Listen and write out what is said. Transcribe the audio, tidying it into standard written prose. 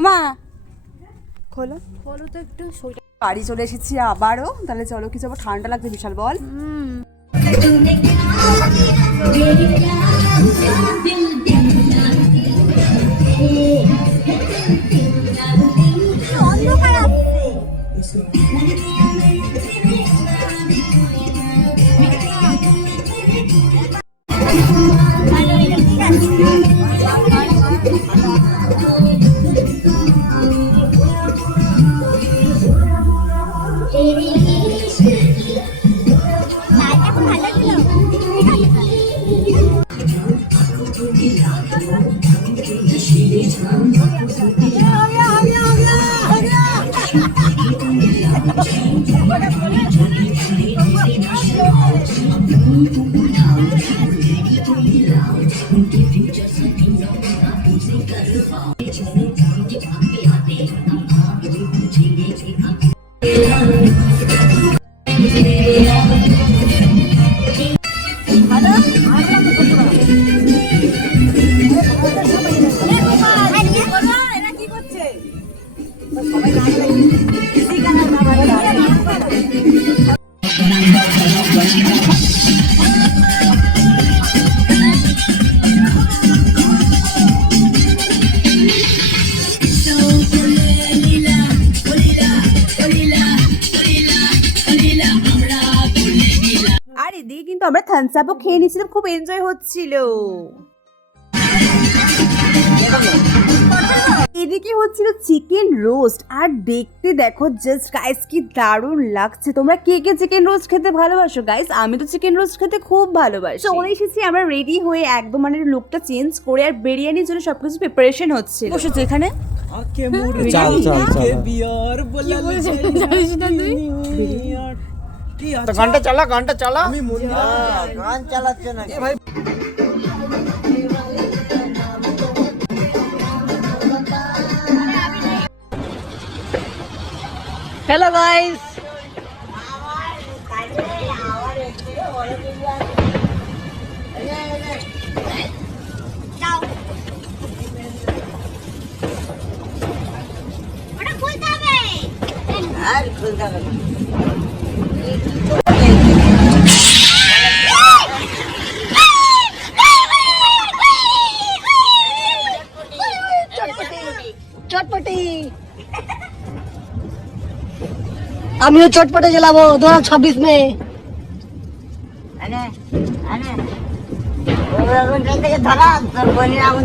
মা খোলো খোলো তো একটু। বাড়ি চলে এসেছি আবারও, তাহলে চলো কিছু আবার ঠান্ডা লাগছে বিশাল বল। আর এদিকে কিন্তু আমরা থামস আপও খেয়ে নিয়েছিলাম, খুব এনজয় হচ্ছিল। এদিকে হচ্ছিল চিকেন রোস্ট, আর দেখতে দেখো জাস্ট গাইস কি দারুণ লাগছে। তোমরা কে কে চিকেন রোস্ট খেতে ভালোবাসো গাইস? আমি তো চিকেন রোস্ট খেতে খুব ভালোবাসি। চলে এসেছি আমরা রেডি হয়ে, একদম মানে লুকটা চেঞ্জ করে, আর বিরিয়ানির জন্য সবকিছু প্রিপারেশন হচ্ছে। বসেছি এখানে গানটা চালা আমি গান চালাচ্ছে না ভাই। হ্যালো গাইস, আর খুলতে হবে না। চটপটি আমিও চটপটে জ্বালাবো 2026 মে। আনে আনে ওরা কোন থেকে ধরা তোর বলি আগুন